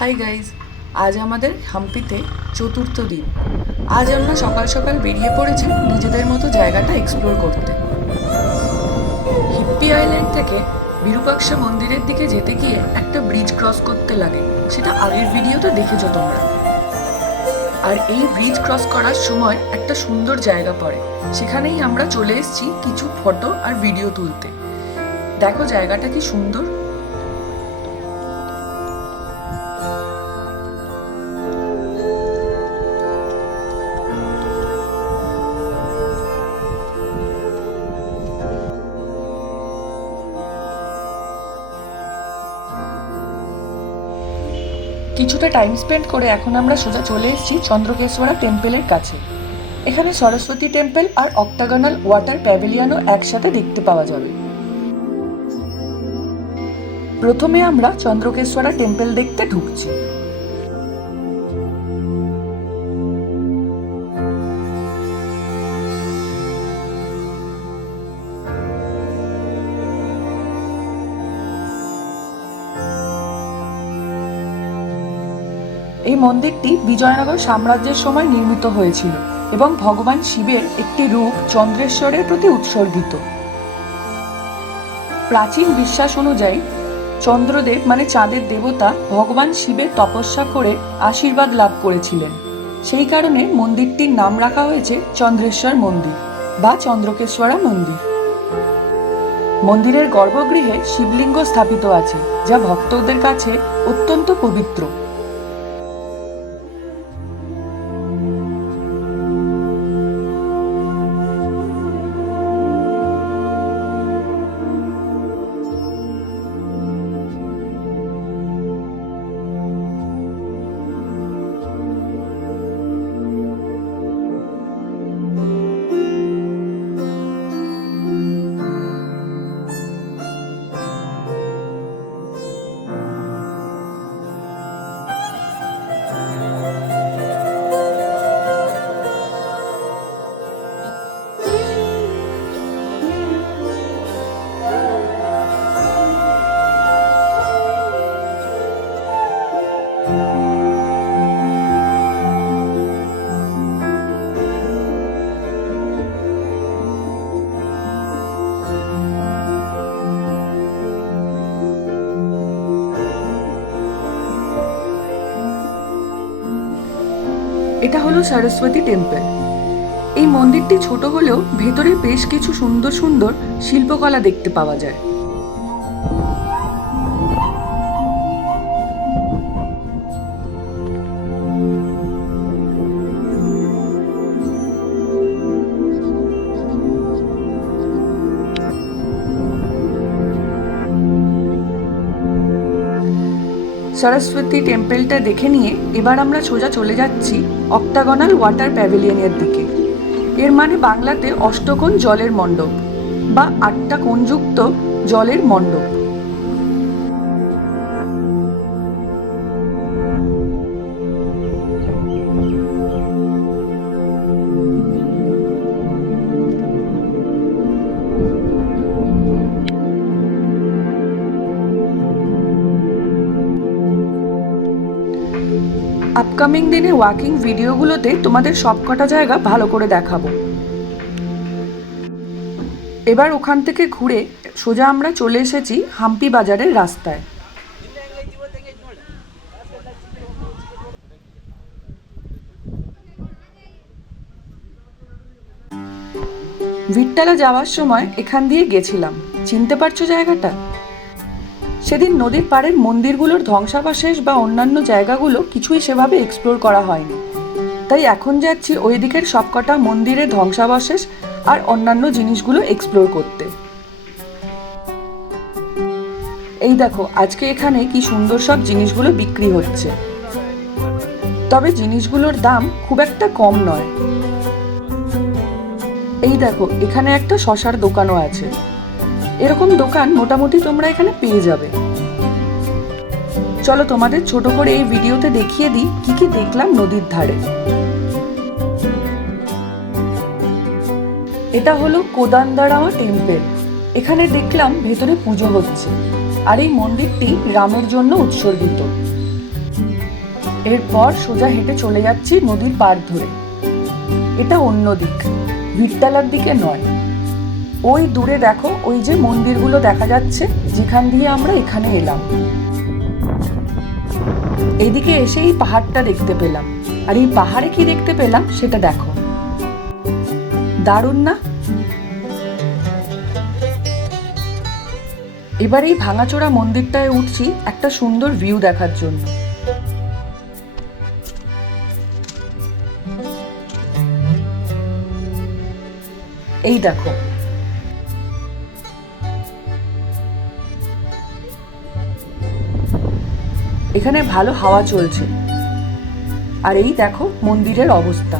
Hi guys, আজ আমাদের হাম্পিতে চতুর্থ দিন। আজ আমরা সকাল সকাল বেরিয়ে পড়েছি নিজেদের মতো জায়গাটা এক্সপ্লোর করতে। হিপ্পি আইল্যান্ড থেকে বিরূপাক্ষ মন্দিরের দিকে যেতে গিয়ে একটা ব্রিজ ক্রস করতে লাগে, সেটা আগের ভিডিওতে দেখেছো তোমরা। আর এই ব্রিজ ক্রস করার সময় একটা সুন্দর জায়গা পড়ে, সেখানেই আমরা চলে এসেছি কিছু ফটো আর ভিডিও তুলতে। দেখো জায়গাটা কি সুন্দর। কিছুটা টাইম স্পেন্ড করে এখন আমরা সোজা চলে এসেছি চন্দ্রকেশ্বরা টেম্পলের কাছে। এখানে সরস্বতী টেম্পল আর অক্টাগনাল ওয়াটার প্যাভিলিয়নও একসাথে দেখতে পাওয়া যাবে। প্রথমে আমরা চন্দ্রকেশ্বরা টেম্পল দেখতে ঢুকছি। এই মন্দিরটি বিজয়নগর সাম্রাজ্যের সময় নির্মিত হয়েছিল এবং ভগবান শিবের একটি রূপ চন্দ্রেশ্বরের প্রতি উৎসর্গিত। প্রাচীন বিশ্বাস অনুযায়ী চন্দ্রদেব মানে চাঁদের দেবতা ভগবান শিবের তপস্যা করে আশীর্বাদ লাভ করেছিলেন। সেই কারণে মন্দিরটির নাম রাখা হয়েছে চন্দ্রেশ্বর মন্দির বা চন্দ্রকেশ্বরা মন্দির। মন্দিরের গর্ভগৃহে শিবলিঙ্গ স্থাপিত আছে, যা ভক্তদের কাছে অত্যন্ত পবিত্র। এটা হলো সরস্বতী টেম্পল। এই মন্দিরটি ছোট হলেও ভেতরে বেশ কিছু সুন্দর সুন্দর শিল্পকলা দেখতে পাওয়া যায়। সরস্বতী টেম্পলটা দেখে নিয়ে এবার আমরা সোজা চলে যাচ্ছি অক্টাগনাল ওয়াটার প্যাভিলিয়নের দিকে। এর মানে বাংলাতে অষ্টকোণ জলের মণ্ডপ বা 8টা কোণযুক্ত জলের মণ্ডপ। আপকামিং দিনে ওয়াকিং ভিডিওগুলোতে তোমাদের সবকটা জায়গা ভালো করে দেখাবো। এবার ওখান থেকে ঘুরে সোজা আমরা চলে এসেছি হাম্পি বাজারের রাস্তায়। ভিট্টালা যাওয়ার সময় এখান দিয়ে গেছিলাম। চিনতে পারছো জায়গাটা? সেদিন নদীর পাড়ের মন্দিরগুলোর ধ্বংসাবশেষ বা অন্যান্য জায়গাগুলো কিছুই সেভাবে এক্সপ্লোর করা হয়নি, তাই এখন যাচ্ছি ওই দিকের সবকটা মন্দিরের ধ্বংসাবশেষ আর অন্যান্য জিনিসগুলো এক্সপ্লোর করতে। এই দেখো আজকে এখানে কি সুন্দর সব জিনিসগুলো বিক্রি হচ্ছে, তবে জিনিসগুলোর দাম খুব একটা কম নয়। এই দেখো এখানে একটা শসার দোকানও আছে। এরকম দোকান মোটামুটি তোমরা এখানে পেয়ে যাবে। চলো তোমাদের ছোট করে এই ভিডিওতে দেখিয়ে দিই কি কি দেখলাম নদীর ধারে। এটা হলো কোদান্দারামা টেম্পল। এখানে দেখলাম ভেতরে পুজো হচ্ছে, আর এই মন্দিরটি রামের জন্য উৎসর্গিত। এরপর সোজা হেঁটে চলে যাচ্ছি নদীর পাড় ধরে। এটা অন্য দিক, ভিটতলার দিকে নয়। ওই দূরে দেখো, ওই যে মন্দিরগুলো দেখা যাচ্ছে, যেখান দিয়ে আমরা এখানে এলাম। এইদিকে এসে এই পাহাড়টা দেখতে পেলাম। আর এই পাহাড়ে কি দেখতে পেলাম সেটা দেখো, দারুণ না? এবার এই ভাঙাচোরা মন্দিরটায় উঠছি একটা সুন্দর ভিউ দেখার জন্য। এই দেখো, এখানে ভালো হাওয়া চলছে। আর এই দেখো মন্দিরের অবস্থা।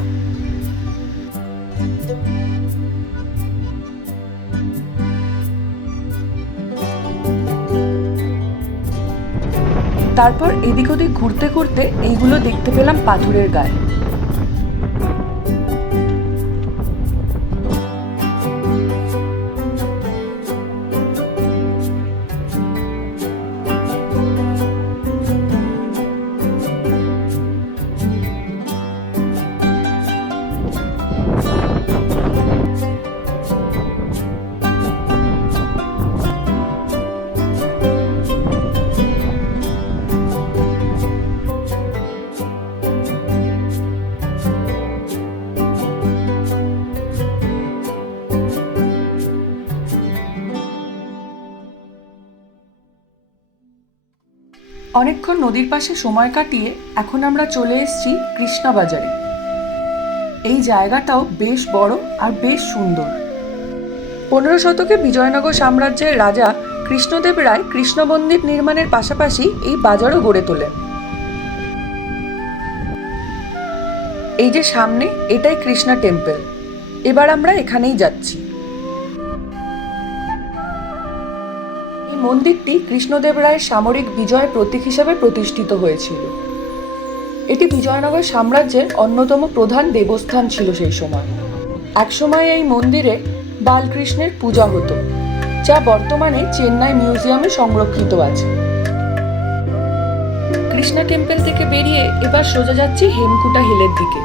তারপর এদিক ওদিক ঘুরতে ঘুরতে এইগুলো দেখতে পেলাম পাথরের গায়ে। অনেকক্ষণ নদীর পাশে সময় কাটিয়ে এখন আমরা চলে এসেছি কৃষ্ণা বাজারে। এই জায়গাটাও বেশ বড় আর বেশ সুন্দর। 15 শতকে বিজয়নগর সাম্রাজ্যের রাজা কৃষ্ণদেব রায় কৃষ্ণ মন্দির নির্মাণের পাশাপাশি এই বাজারও গড়ে তোলেন। এই যে সামনে, এটাই কৃষ্ণা টেম্পল। এবার আমরা এখানেই যাচ্ছি। মন্দিরটি কৃষ্ণদেব রায়ের সামরিক বিজয়ের প্রতীক হিসেবে প্রতিষ্ঠিত হয়েছিল। এটি বিজয়নগর সাম্রাজ্যের অন্যতম প্রধান দেবস্থান ছিল সেই সময়। একসময় এই মন্দিরে বালকৃষ্ণের পূজা হতো, যা বর্তমানে চেন্নাই মিউজিয়ামে সংরক্ষিত আছে। কৃষ্ণা টেম্পল থেকে বেরিয়ে এবার সোজা যাচ্ছি হেমকুটা হিলের দিকে।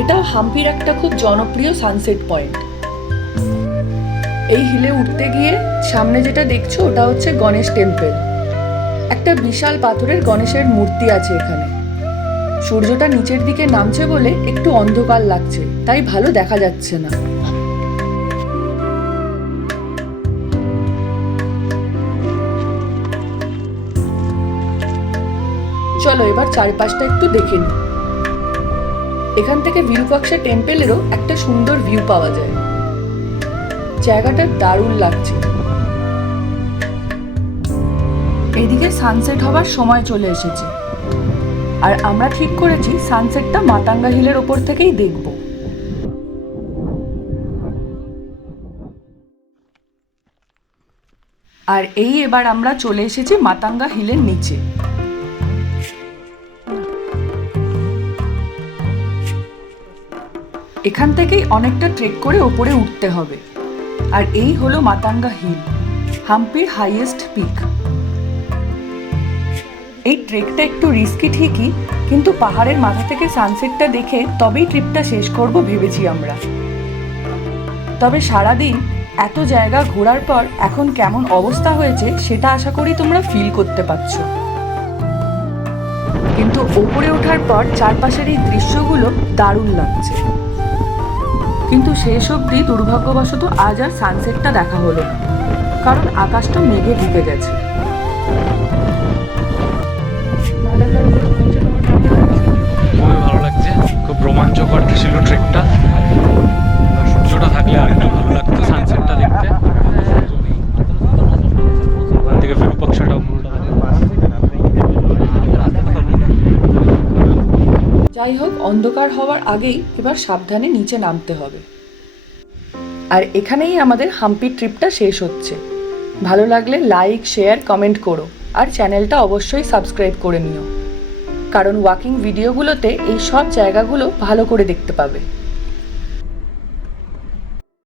এটাও হাম্পির একটা খুব জনপ্রিয় সানসেট পয়েন্ট। এই হিলে উঠতে গিয়ে সামনে যেটা দেখছো ওটা হচ্ছে গণেশ টেম্পল। একটা বিশাল পাথরের গণেশের মূর্তি আছে এখানে। সূর্যটা নিচের দিকে নামছে বলে একটু অন্ধকার লাগছে, তাই ভালো দেখা যাচ্ছে না। চলো এবার চারপাশটা একটু দেখে নিই। এখান থেকে বিরূপাক্ষ টেম্পলেরও একটা সুন্দর ভিউ পাওয়া যায়। জায়গাটা দারুণ লাগছে। এদিকে সানসেট হবার সময় চলে এসেছে, আর আমরা ঠিক করেছি সানসেটটা মাতাঙ্গা হিলের ওপর থেকেই দেখব। আর এই এবার আমরা চলে এসেছি মাতাঙ্গা হিলের নিচে। এখান থেকেই অনেকটা ট্রেক করে ওপরে উঠতে হবে। আর এই হলো মাতাঙ্গা হিল, হাম্পির হাইয়েস্ট পিক। এই ট্রেকটা একটু রিস্কি ঠিকই, কিন্তু পাহাড়ের মাথা থেকে সানসেটটা দেখে তবেই ট্রিপটা শেষ করব ভেবেছি আমরা। তবে সারাদিন এত জায়গা ঘোরার পর এখন কেমন অবস্থা হয়েছে সেটা আশা করি তোমরা ফিল করতে পারছো। কিন্তু ওপরে ওঠার পর চারপাশের এই দৃশ্যগুলো দারুণ লাগছে। কিন্তু শেষ অবধি দুর্ভাগ্যবশত আজ আর সানসেটটা দেখা হলো না, কারণ আকাশটা মেঘে ঢেকে গেছে। খুবই ভালো লাগছে, খুব রোমাঞ্চকর ছিল ট্রেকটা। সূর্যটা থাকলে আর একটু ভালো লাগতো সানসেটটা দেখতে। ওখান থেকে বিরূপাক্ষটাও পুরোটা। যাই হোক, অন্ধকার হওয়ার আগেই এবার সাবধানে নিচে নামতে হবে। আর এখানেই আমাদের হাম্পি ট্রিপটা শেষ হচ্ছে। ভালো লাগলে লাইক, শেয়ার, কমেন্ট করো, আর চ্যানেলটা অবশ্যই সাবস্ক্রাইব করে নিও, কারণ ওয়াকিং ভিডিওগুলোতে এই সব জায়গাগুলো ভালো করে দেখতে পাবে।